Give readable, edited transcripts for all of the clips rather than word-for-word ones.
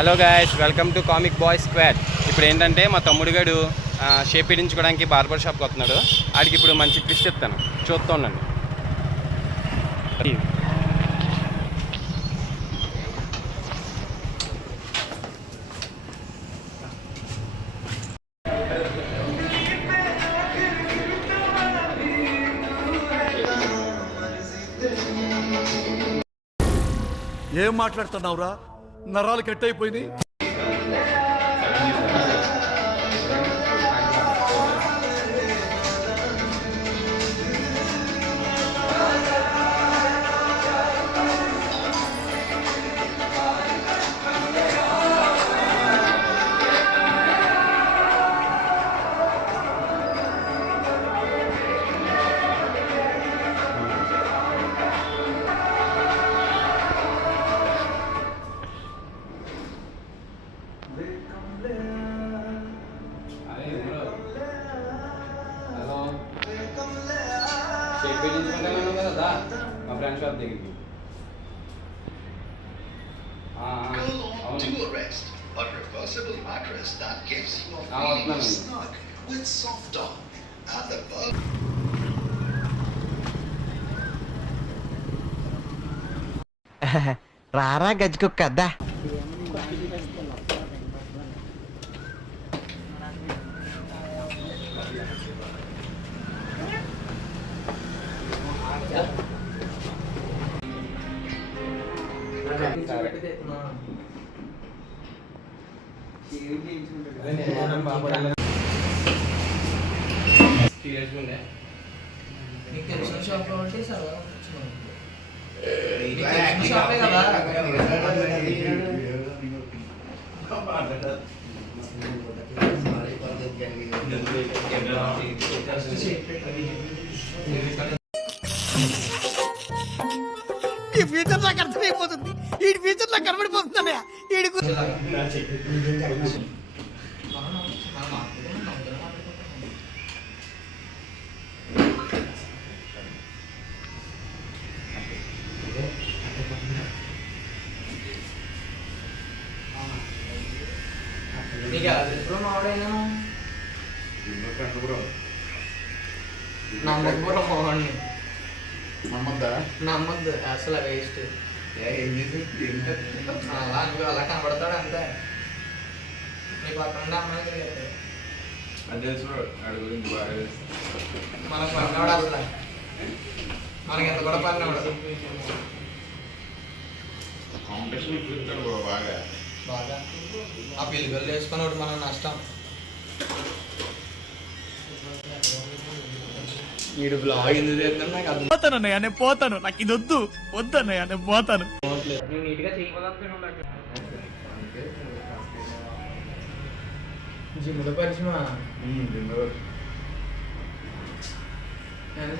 Hello guys, welcome to comic boy squad. ఇప్పుడు ఏంటంటే మా తమ్ముడు గడు షేప్ పెట్టించుకోవడానికి బార్బర్ షాప్కి వస్తున్నాడు. ఆడికి ఇప్పుడు మంచి ట్విస్ట్ ఇస్తాను, చూస్తూ ఉండండి. ఏం మాట్లాడుతున్నావురా? నరాలు కట్ అయిపోయింది. షేప్ పెట్టించుకుంటాను కదా మా ఫ్రెండ్ షాప్ దగ్గరికి. To a rest, a reversible mattress that gives you a feeling of snug with soft on and the bug. రారా గజ్జుకుక్క అద్దా. ఈ ఫ్యూచర్ నాకు అర్థమైపోతుంది. ఈ ఫ్యూచర్ నాకు కనబడిపోతుందన్నయ్య. నమ్మద్దు అసలు వేస్ట్. అలా కనబడతాడు అంతే. నీ పక్కన అమ్మాయి మనకు పడినవాడు అసలు మనకి ఎంత కూడా పడినవాడు బాగా. ఆ పిల్లలు వేసుకున్నాడు మనం నష్టం. వీడు బ్లాగ్ ఎందుకు చేస్తాను నాకు అర్థం. పోతానన్నయ్య, నేను పోతాను. నాకు ఇది వద్దు వద్దన్నయ్య, నేను పోతాను. నీట్గా జిమ్లో పరిచయమా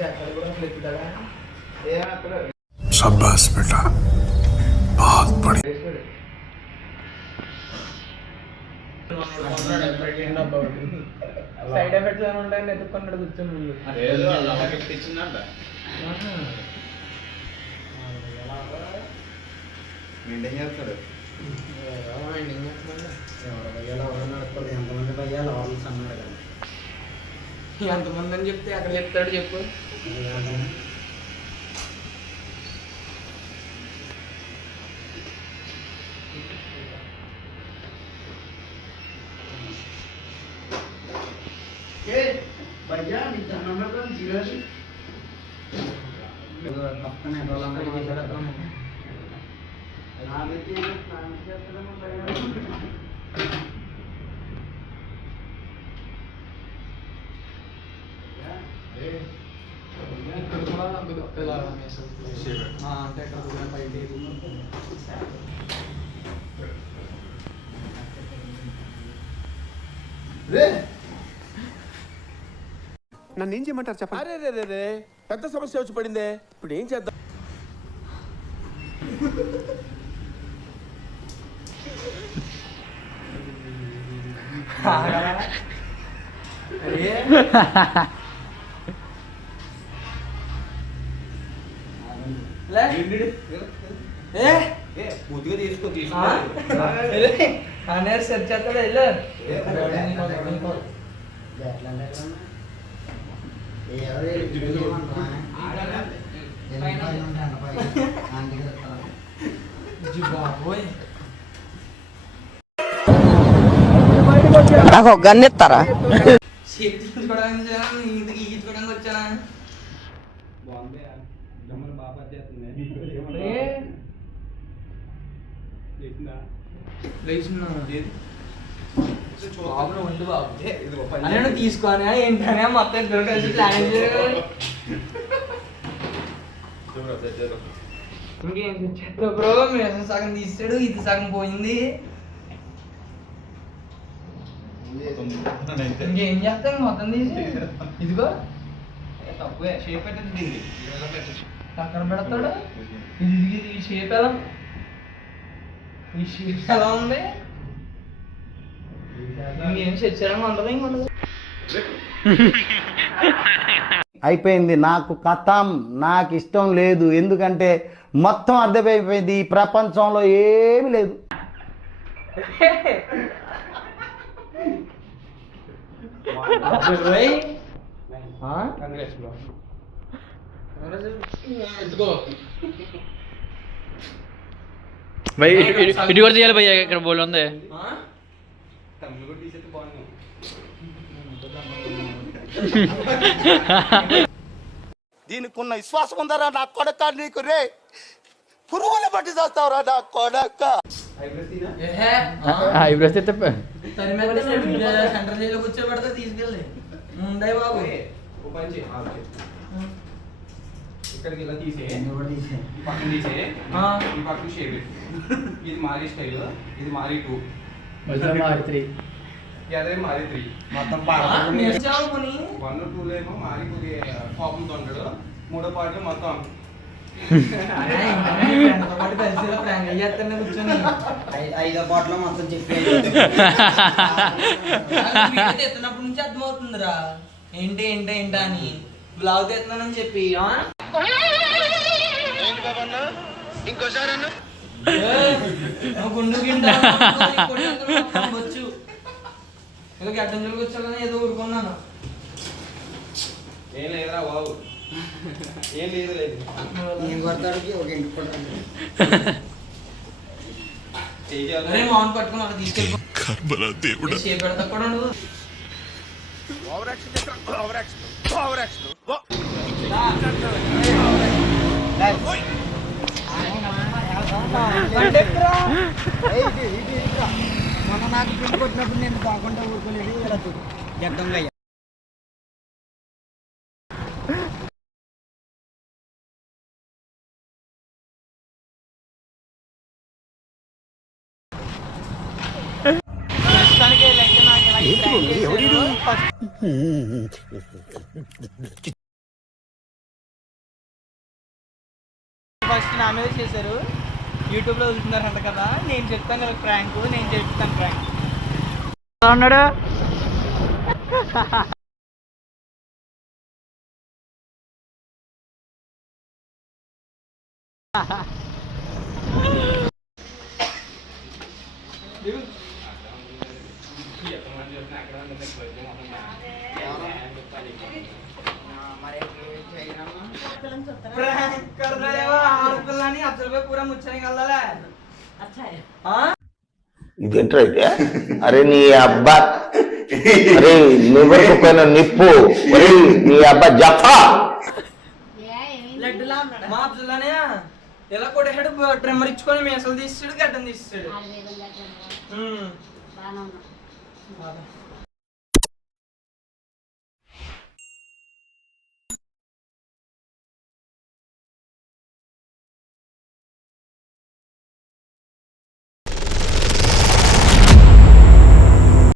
ఎక్కడ కూడా అసలు ఎక్కుతాడా? शाबाश बेटा, बहुत बड़ी. సైడ్ ఎఫెక్ట్స్ ఏమైనా ఉంటాయని ఎత్తుకున్నాడు కూర్చొని ముందు. ఎంతమంది అని చెప్తే అక్కడ చెప్తాడు చెప్పు. అంటే ఎక్కడ బయట నన్ను ఏం చేయమంటారు చెప్పండి. అరే రే రే పెద్ద సమస్య వచ్చి పడిందే. ఇప్పుడు ఏం చేద్దాం? ఏ పూర్తిగా తీసుకో అనేది సెట్ చేస్తాడు వెళ్ళు బాబోయ్ నాకు ఒక గన్ ఇస్తారా? తీసుకోవడానికి ఇంటికి ఈడ్చుకోవడానికి వచ్చానా బాగుంది జమ్మలు బాగా పనిచేస్తుంది బాబు ఉండు బాబు అనే తీసుకొని ఏంటనే మొత్తం ఇద్దరు కలిసి ప్లాన్ ఇంకేం చెత్త బ్రో మీరు సగం తీసాడు ఇది సగం పోయింది ఇంకేం చేస్తాం మొత్తం తీసి ఇదిగో తక్కువే షేప్ పెట్టేది దీన్ని అక్కడ పెడతాడు ఇది ఈ షేప్ ఎలా ఈ షేప్ ఎలా ఉంది ఇంకేం చచ్చారని ఉండదు ఇంకొండదు అయిపోయింది. నాకు కథం, నాకు ఇష్టం లేదు. ఎందుకంటే మొత్తం అర్థమైపోయింది, ఈ ప్రపంచంలో ఏమీ లేదు. కంగ్రాట్స్ బ్రో भाई इटी कर दिया भैया ఇక్కడ బోల్ ఉంది తమిళ కూడా తీసేది బాగుంది దీనికున్న విశ్వాసం ఉందరా నా కొడక నీకు రే పురుగుల పట్టి చేస్తావురా నా కొడక. ఐబ్రోస్ అయితే సెంటర్ జైల్లో కూర్చోబెడతా తీసుకెళ్ళి ముందే బాబు ఓ పని చేయి ఇక్కడికి ఇలా తీసే ఈ పక్కన తీసే ఈ పక్కన షేప్ ఇది మారి స్టైల్ ఇది మారి 2 మారి 3 అదే మారి 3 మొత్తం 1 2 లేమో మారి కొద్దిగా కోపంతో ఉంటాడు మూడో పాటలు మొత్తం ఐదో పాటలో మొత్తం చెప్పి ఎత్తినప్పటి నుంచి అర్థమవుతుందిరా ఏంటి ఏంటి ఏంటా అని బ్లాగ్ తెస్తున్నానని చెప్పి గుండు గిండ వచ్చు ఏదో గడ్డంజలకు వచ్చాకనే ఏదో ఊరుకున్నాను ఏం లేదురా బాబు ఏం లేదు లేదు అరే మౌన్ పట్టుకుని అక్కడ తీసుకెళ్ళి షేప్ పెడతా కూడా ఉండదు మొన్న నాకు పిన్ కొట్టినప్పుడు నేను కాకుండా ఊరుకోలేదు ఇలా గడ్డంగా ఫస్ట్ నా మీద చేశారు యూట్యూబ్లో వదులుతున్నారంట కదా నేను చెప్తాను ప్రాంక్ నేను చెప్తాను ప్రాంక్ అన్నాడు ఆడపిల్లని అసలు పూరా ముచ్చని కల్లాలే ఇదేంట్రా అయితే? అరే నీ అబ్బా, అరే నువ్వు పైన నిప్పు, అరే నీ అబ్బా జఫా. మా అబ్దుల్లానే ఎలా కొట్టేసాడు ట్రిమ్మర్ ఇచ్చుకొని మేసలు తీసాడు గడ్డం తీసాడు